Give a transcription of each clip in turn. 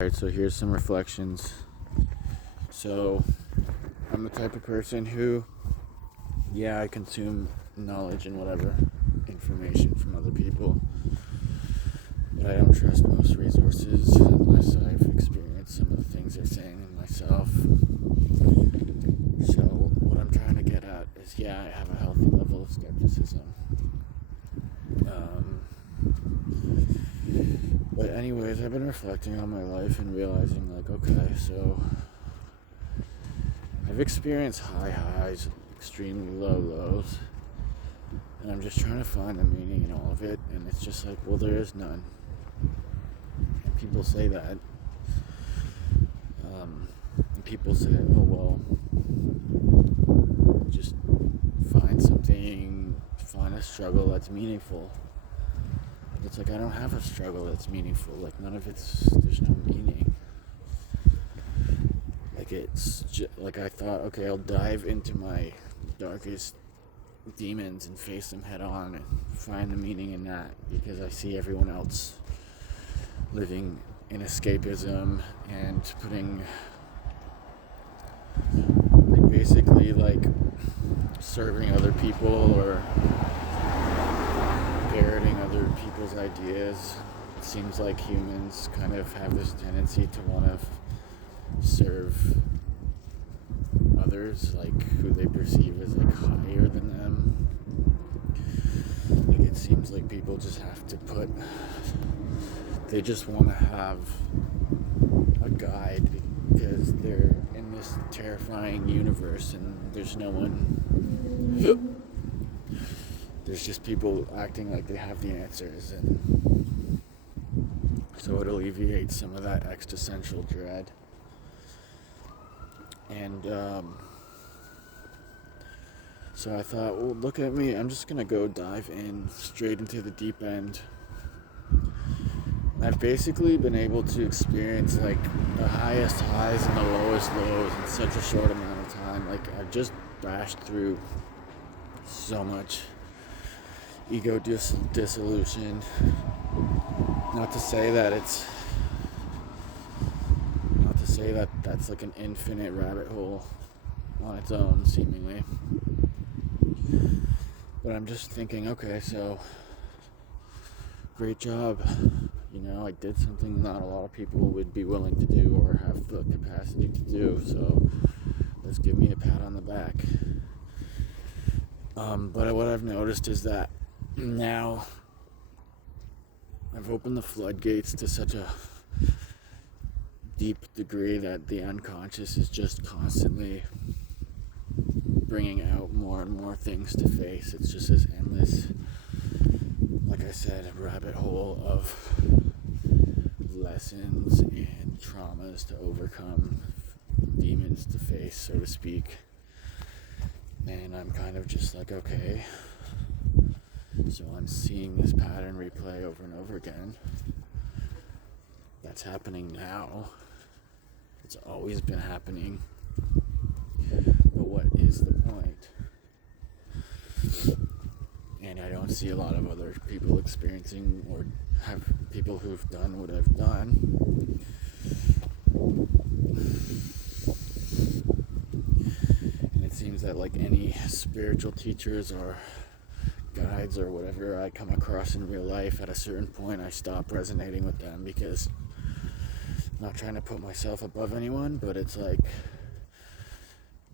Alright, so here's some reflections. So, I'm the type of person who, I consume knowledge and whatever information from other people, but I don't trust most resources unless I've experienced some of the things they're saying in myself. So, what I'm trying to get at is, I have a healthy level of skepticism. But anyways, I've been reflecting on my life and realizing, okay, so I've experienced high highs, extremely low lows, and I'm just trying to find the meaning in all of it, and it's just there is none. And people say that. And people say, oh, well, just find a struggle that's meaningful. It's I don't have a struggle that's meaningful. There's no meaning. I thought, okay, I'll dive into my darkest demons and face them head on and find the meaning in that, because I see everyone else living in escapism and putting, basically serving other people or parroting other people's ideas. It seems like humans kind of have this tendency to want to serve others, who they perceive as higher than them. It seems like people just have to they just want to have a guide because they're in this terrifying universe and there's no one. There's just people acting like they have the answers, and so it alleviates some of that existential dread. And so I thought, well, look at me, I'm just gonna go dive in straight into the deep end. I've basically been able to experience the highest highs and the lowest lows in such a short amount of time. I've just bashed through so much ego dissolution. Not to say that that's an infinite rabbit hole on its own, seemingly. But I'm just thinking, okay, so great job. I did something not a lot of people would be willing to do or have the capacity to do, so let's give me a pat on the back. But what I've noticed is that now I've opened the floodgates to such a deep degree that the unconscious is just constantly bringing out more and more things to face. It's just this endless, like I said, rabbit hole of lessons and traumas to overcome, demons to face, so to speak. And I'm kind of just okay, so I'm seeing this pattern replay over and over again. That's happening now. It's always been happening. But what is the point? And I don't see a lot of other people experiencing or have people who've done what I've done. And it seems that any spiritual teachers or guides or whatever I come across in real life, at a certain point I stop resonating with them, because I'm not trying to put myself above anyone, but it's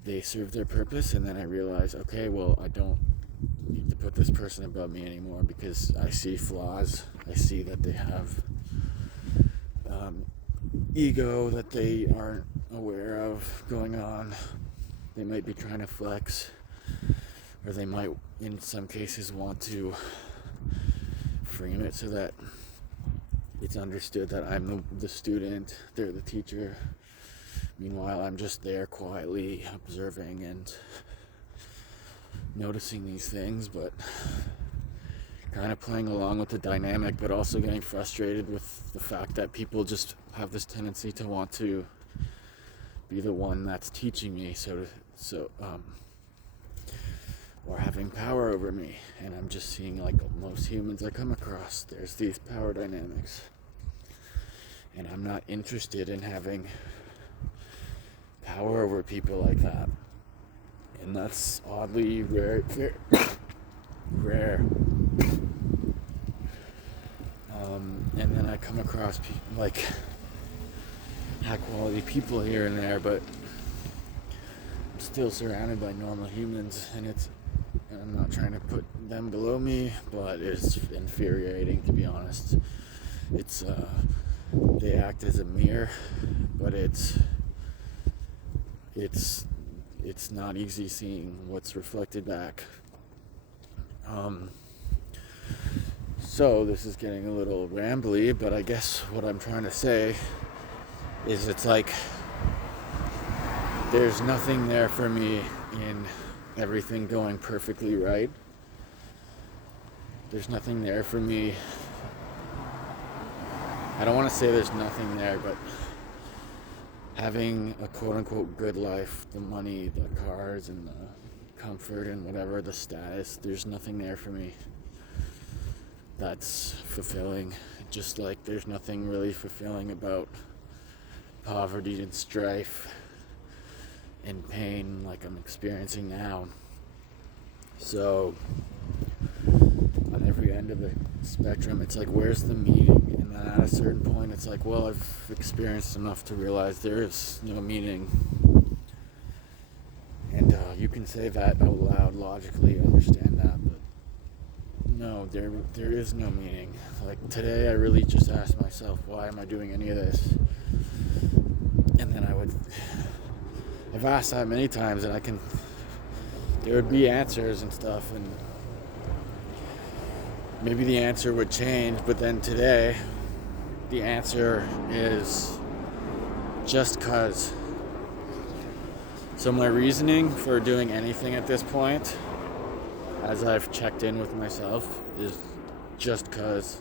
they serve their purpose, and then I realize, okay, well, I don't need to put this person above me anymore, because I see flaws. I see that they have ego that they aren't aware of going on. They might be trying to flex, or they might, in some cases, want to frame it so that it's understood that I'm the student, they're the teacher. Meanwhile, I'm just there quietly observing and noticing these things, but kind of playing along with the dynamic, but also getting frustrated with the fact that people just have this tendency to want to be the one that's teaching me, or having power over me. And I'm just seeing, most humans I come across, there's these power dynamics. And I'm not interested in having power over people like that. And that's oddly rare. Rare. And then I come across like high quality people here and there, but I'm still surrounded by normal humans, and I'm not trying to put them below me, but it's infuriating, to be honest. They act as a mirror, but it's not easy seeing what's reflected back. So this is getting a little rambly, but I guess what I'm trying to say is it's like there's nothing there for me in everything going perfectly right. There's nothing there for me. I don't want to say there's nothing there, but having a quote-unquote good life, the money, the cars, and the comfort and whatever, the status, there's nothing there for me that's fulfilling. Just like there's nothing really fulfilling about poverty and strife and pain like I'm experiencing now. So on every end of the spectrum, it's like, where's the meaning? And then at a certain point, it's like, well, I've experienced enough to realize there is no meaning. And you can say that out loud, logically understand that, but no, there is no meaning. Like today, I really just asked myself, why am I doing any of this? And then I've asked that many times, and there would be answers and stuff, and maybe the answer would change, but then today, the answer is just 'cause. So my reasoning for doing anything at this point, as I've checked in with myself, is just 'cause.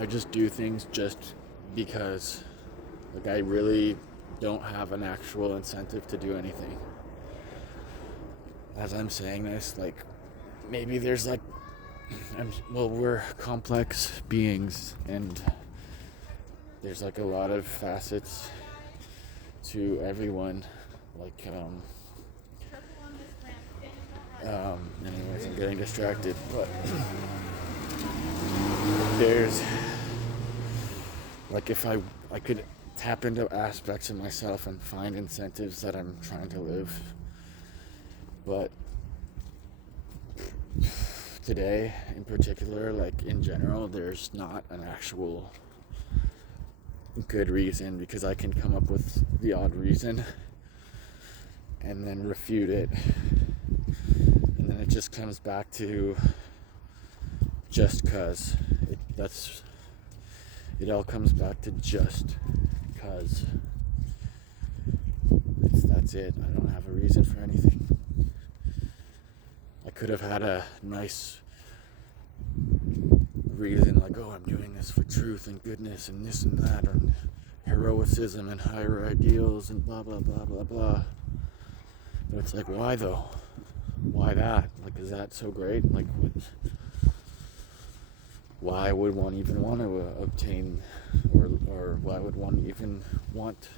I just do things just because. Like, I really don't have an actual incentive to do anything. As I'm saying this, like, maybe there's like, we're complex beings, and there's like a lot of facets to everyone. Like, anyways, I'm getting distracted, but there's like, if I could tap into aspects of myself and find incentives that I'm trying to live. But today in particular, like in general, there's not an actual good reason, because I can come up with the odd reason and then refute it, and then it just comes back to just 'cause. It all comes back to just 'cause. That's it. I don't have a reason for anything. I could have had a nice reason, like, oh, I'm doing this for truth and goodness and this and that, or heroicism and higher ideals and blah blah blah blah blah. But it's like, why though? Why that? Like, is that so great? Like, why would one even want to obtain, or why would one even want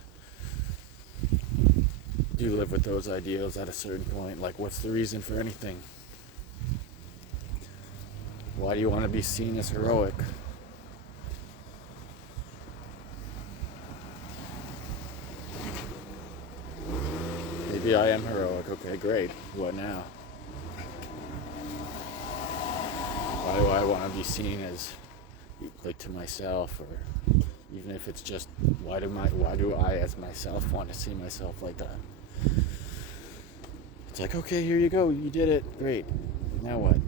to live with those ideals at a certain point? Like, what's the reason for anything? Why do you want to be seen as heroic? Maybe I am heroic. Okay, great. What now? Why do I want to be seen as, like, to myself, or even if it's just, why do I as myself want to see myself like that? It's like, okay, here you go, you did it, great. Now what?